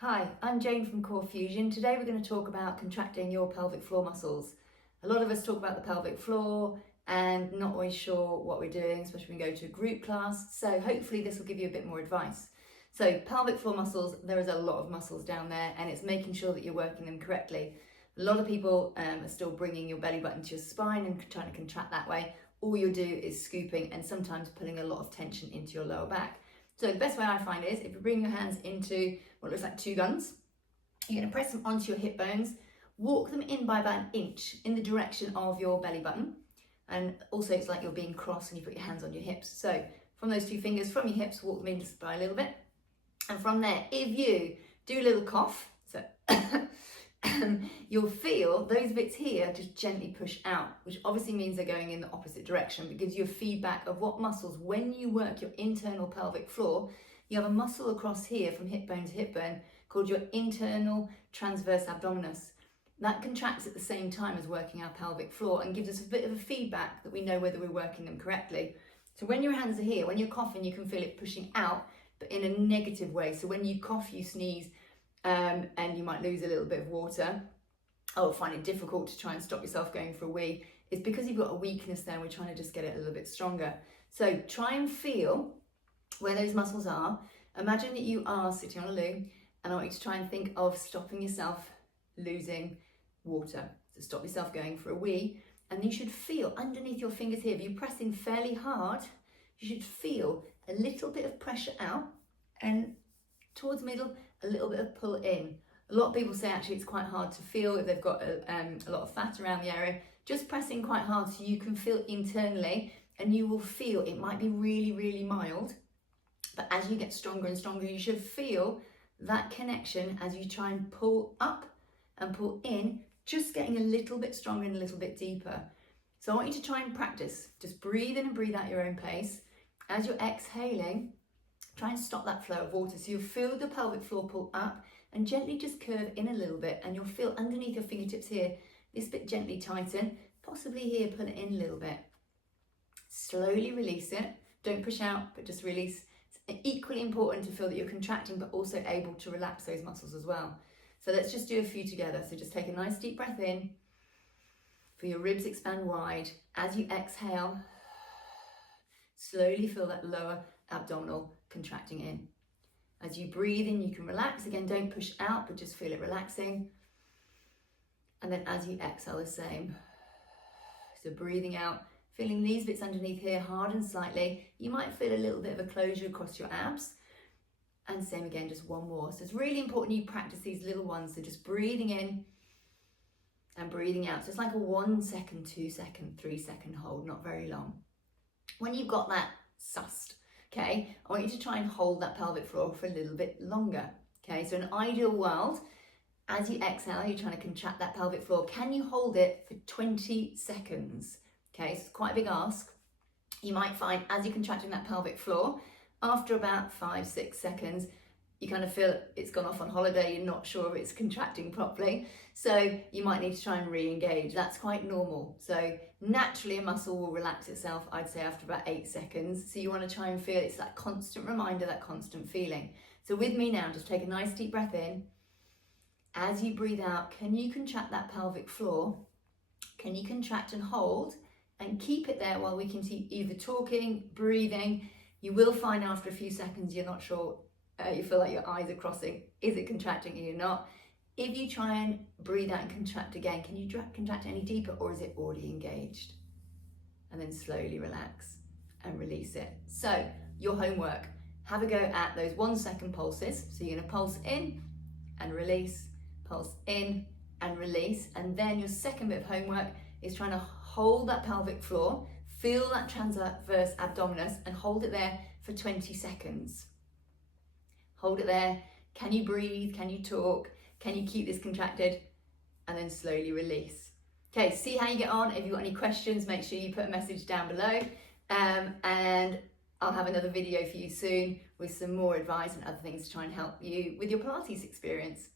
Hi, I'm Jane from Core Fusion. Today we're going to talk about contracting your pelvic floor muscles. A lot of us talk about the pelvic floor and not always sure what we're doing, especially when we go to a group class. So hopefully this will give you a bit more advice. So pelvic floor muscles, there is a lot of muscles down there and it's making sure that you're working them correctly. A lot of people are still bringing your belly button to your spine and trying to contract that way. All you'll do is scooping and sometimes pulling a lot of tension into your lower back. So the best way I find is if you bring your hands into what looks like two guns, you're going to press them onto your hip bones, walk them in by about an inch in the direction of your belly button. And also it's like you're being crossed and you put your hands on your hips. So from those two fingers, from your hips, walk them in just by a little bit. And from there, if you do a little cough, so you'll feel those bits here just gently push out, which obviously means they're going in the opposite direction, but gives you a feedback of what muscles, when you work your internal pelvic floor, you have a muscle across here from hip bone to hip bone called your internal transverse abdominis. That contracts at the same time as working our pelvic floor and gives us a bit of a feedback that we know whether we're working them correctly. So when your hands are here, when you're coughing, you can feel it pushing out, but in a negative way. So when you cough, you sneeze, and you might lose a little bit of water, or find it difficult to try and stop yourself going for a wee, it's because you've got a weakness there and we're trying to just get it a little bit stronger. So try and feel where those muscles are. Imagine that you are sitting on a loo, and I want you to try and think of stopping yourself losing water. So stop yourself going for a wee, and you should feel underneath your fingers here, if you're pressing fairly hard, you should feel a little bit of pressure out and towards the middle, a little bit of pull in. A lot of people say actually it's quite hard to feel if they've got a lot of fat around the area. Just pressing quite hard so you can feel internally, and you will feel it might be really, really mild, but as you get stronger and stronger, you should feel that connection as you try and pull up and pull in, just getting a little bit stronger and a little bit deeper. So I want you to try and practice. Just breathe in and breathe out your own pace. As you're exhaling, try and stop that flow of water. So you'll feel the pelvic floor pull up and gently just curve in a little bit, and you'll feel underneath your fingertips here, this bit gently tighten, possibly here, pull it in a little bit. Slowly release it. Don't push out, but just release. It's equally important to feel that you're contracting, but also able to relax those muscles as well. So let's just do a few together. So just take a nice deep breath in. Feel your ribs expand wide. As you exhale, slowly feel that lower abdominal contracting in. As you breathe in, you can relax. Again, don't push out, but just feel it relaxing. And then as you exhale, the same. So breathing out, feeling these bits underneath here harden slightly. You might feel a little bit of a closure across your abs. And same again, just one more. So it's really important you practice these little ones. So just breathing in and breathing out. So it's like a 1 second, 2 second, 3 second hold, not very long. When you've got that sussed, okay, I want you to try and hold that pelvic floor for a little bit longer. Okay, so in an ideal world, as you exhale, you're trying to contract that pelvic floor. Can you hold it for 20 seconds? Okay, so it's quite a big ask. You might find as you're contracting that pelvic floor, after about 5-6 seconds, you kind of feel it's gone off on holiday, you're not sure if it's contracting properly. So you might need to try and re-engage. That's quite normal. So naturally a muscle will relax itself, I'd say after about 8 seconds. So you want to try and feel it's that constant reminder, that constant feeling. So with me now, just take a nice deep breath in. As you breathe out, can you contract that pelvic floor? Can you contract and hold and keep it there while we continue either talking, breathing? You will find after a few seconds you're not sure, you feel like your eyes are crossing. Is it contracting or you're not? If you try and breathe out and contract again, can you contract any deeper, or is it already engaged? And then slowly relax and release it. So your homework, have a go at those 1 second pulses. So you're gonna pulse in and release, pulse in and release. And then your second bit of homework is trying to hold that pelvic floor, feel that transverse abdominis and hold it there for 20 seconds. Hold it there. Can you breathe? Can you talk? Can you keep this contracted? And then slowly release. Okay, see how you get on. If you've got any questions, make sure you put a message down below. And I'll have another video for you soon with some more advice and other things to try and help you with your Pilates experience.